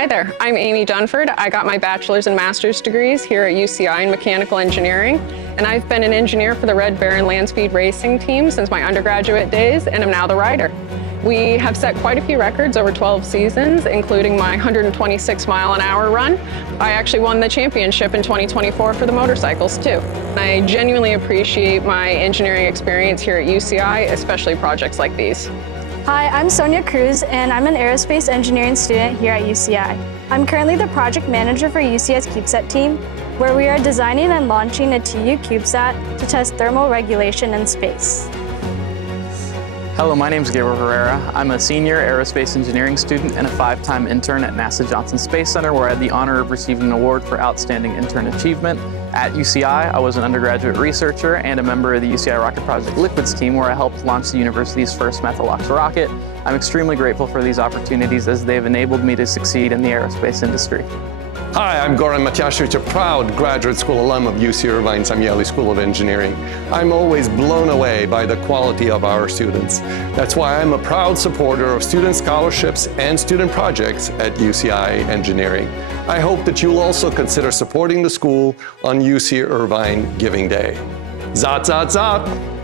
Hi there, I'm Amy Dunford. I got my bachelor's and master's degrees here at UCI in mechanical engineering, and I've been an engineer for the Red Baron Land Speed Racing team since my undergraduate days, and am now the rider. We have set quite a few records over 12 seasons, including my 126-mile-an-hour run. I actually won the championship in 2024 for the motorcycles too. I genuinely appreciate my engineering experience here at UCI, especially projects like these. Hi, I'm Sonia Cruz, and I'm an aerospace engineering student here at UCI. I'm currently the project manager for UCI's CubeSat team, where we are designing and launching a TU CubeSat to test thermal regulation in space. Hello, my name is Gabriel Herrera. I'm a senior aerospace engineering student and a 5-time intern at NASA Johnson Space Center, where I had the honor of receiving an award for Outstanding Intern Achievement. At UCI, I was an undergraduate researcher and a member of the UCI Rocket Project Liquids team, where I helped launch the university's first Methalox rocket. I'm extremely grateful for these opportunities, as they've enabled me to succeed in the aerospace industry. Hi, I'm Goran Matjashevich, a proud graduate school alum of UC Irvine Samueli School of Engineering. I'm always blown away by the quality of our students. That's why I'm a proud supporter of student scholarships and student projects at UCI Engineering. I hope that you'll also consider supporting the school on UC Irvine Giving Day. Zot, zot, zot!